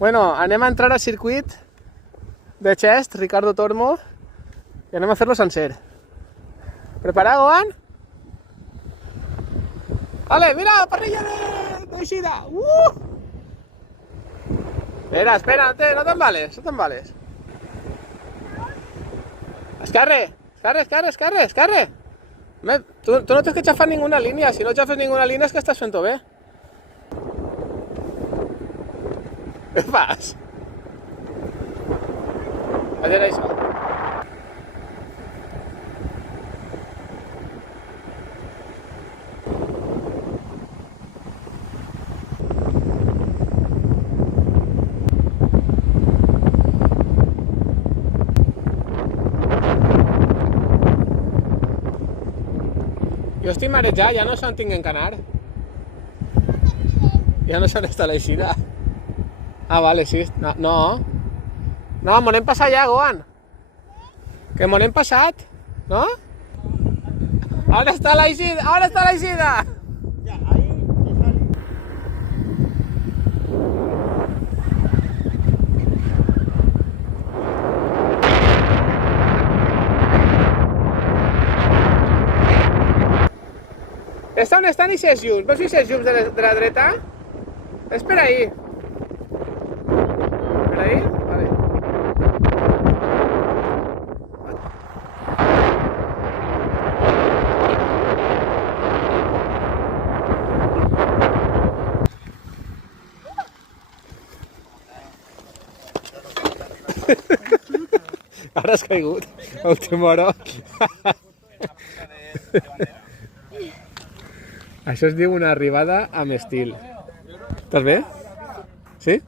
Bueno, anem a entrar al circuit de Xest, Ricardo Tormo, i anem a fer-lo sencer. Preparat, Goan? Vale, mira, parrilla d'eixida! Espera, no t'embales, no t'embales. Escarre! Tu no tens que xafar ninguna línia, si no xafes ninguna línia és que estàs fent-ho bé. Què fas? Allà això. Jo estic marejat, ja no se'n tinc que anar. Ja no se'n està l'eixida. Ah, vale, sí. No, m'ho n'hem passat ja, Goan. Que m'ho n'hem passat, no? On està l'eixida? On està l'eixida? Ya, ahí se sale. Està on estan aquests llums? Veus aquests llums de la dreta? És per ahí. Per ahí? Vale. Ara has caigut. Ultimoro. Això es diu una arribada amb estil. Estàs bé? Sí?